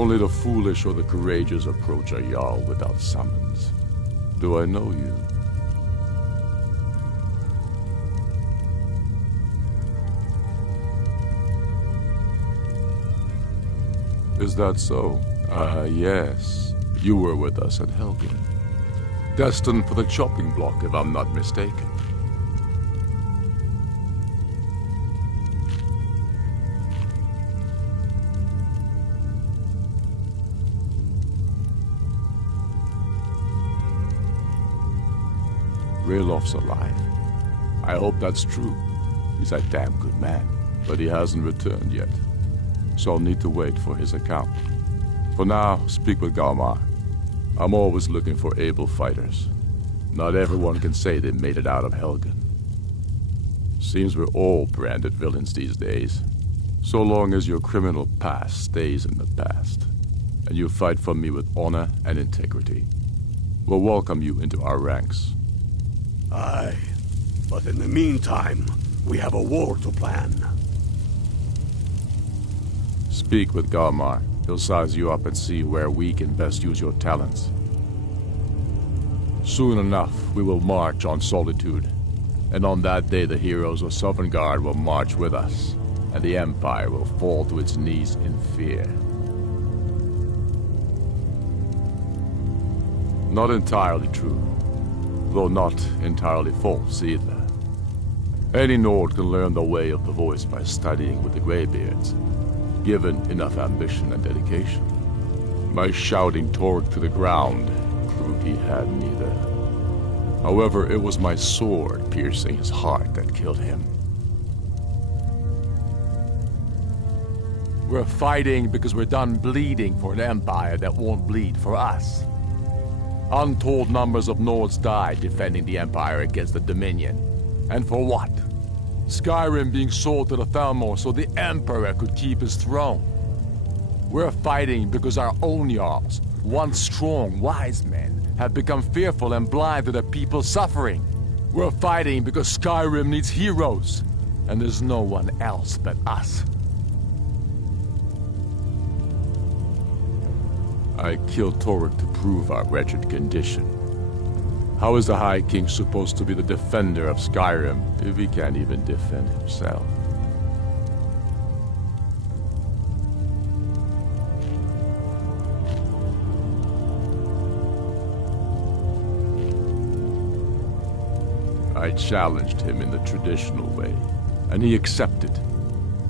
Only the foolish or the courageous approach a Jarl without summons. Do I know you? Is that so? Yes. You were with us at Helgen. Destined for the chopping block, if I'm not mistaken. Raylof's alive. I hope that's true. He's a damn good man, but he hasn't returned yet. So I'll need to wait for his account. For now, speak with Galmar. I'm always looking for able fighters. Not everyone can say they made it out of Helgen. Seems we're all branded villains these days. So long as your criminal past stays in the past, and you fight for me with honor and integrity, we'll welcome you into our ranks. Aye, but in the meantime, we have a war to plan. Speak with Galmar. He'll size you up and see where we can best use your talents. Soon enough, we will march on Solitude. And on that day, the heroes of Sovngarde will march with us, and the Empire will fall to its knees in fear. Not entirely true, though not entirely false either. Any Nord can learn the way of the voice by studying with the Greybeards, given enough ambition and dedication. My shouting Torg to the ground proved he had neither. However, it was my sword piercing his heart that killed him. We're fighting because we're done bleeding for an empire that won't bleed for us. Untold numbers of Nords died defending the Empire against the Dominion. And for what? Skyrim being sold to the Thalmor so the Emperor could keep his throne. We're fighting because our own Jarls, once strong, wise men, have become fearful and blind to the people's suffering. We're fighting because Skyrim needs heroes, and there's no one else but us. I killed Toruk to prove our wretched condition. How is the High King supposed to be the defender of Skyrim if he can't even defend himself? I challenged him in the traditional way, and he accepted.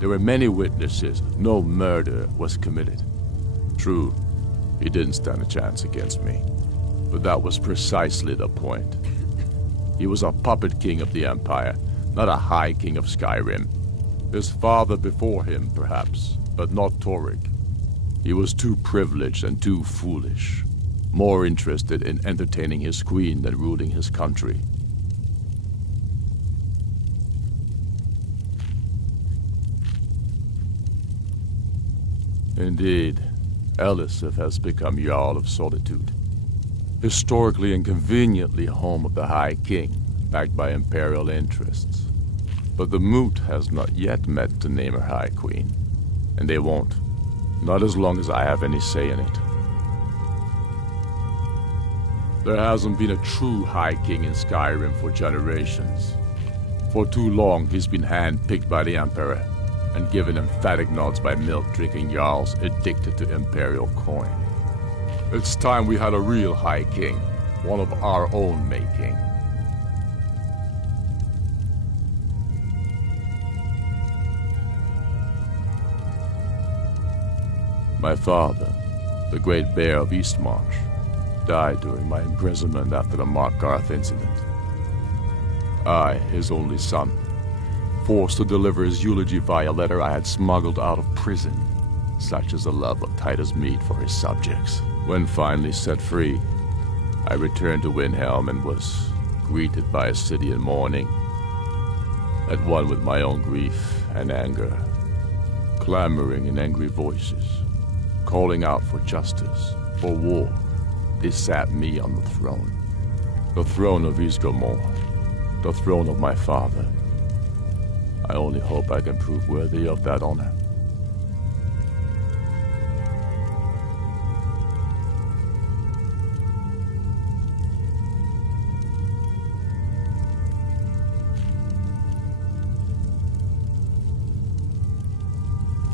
There were many witnesses. No murder was committed. True, he didn't stand a chance against me. But that was precisely the point. He was a puppet king of the Empire, not a high king of Skyrim. His father before him, perhaps, but not Toruk. He was too privileged and too foolish, more interested in entertaining his queen than ruling his country. Indeed, Elisif has become Jarl of Solitude. Historically and conveniently home of the High King, backed by imperial interests. But the Moot has not yet met to name her High Queen. And they won't. Not as long as I have any say in it. There hasn't been a true High King in Skyrim for generations. For too long he's been hand-picked by the Emperor, and given emphatic nods by milk-drinking Jarls addicted to imperial coin. It's time we had a real High King, one of our own making. My father, the Great Bear of Eastmarch, died during my imprisonment after the Markarth incident. I, his only son, forced to deliver his eulogy via letter I had smuggled out of prison. Such is the love of Titus meat for his subjects. When finally set free, I returned to Windhelm and was greeted by a city in mourning, at one with my own grief and anger, clamoring in angry voices, calling out for justice, for war. They sat me on the throne of Iscairimi, the throne of my father. I only hope I can prove worthy of that honor.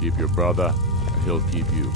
Keep your brother, and he'll keep you.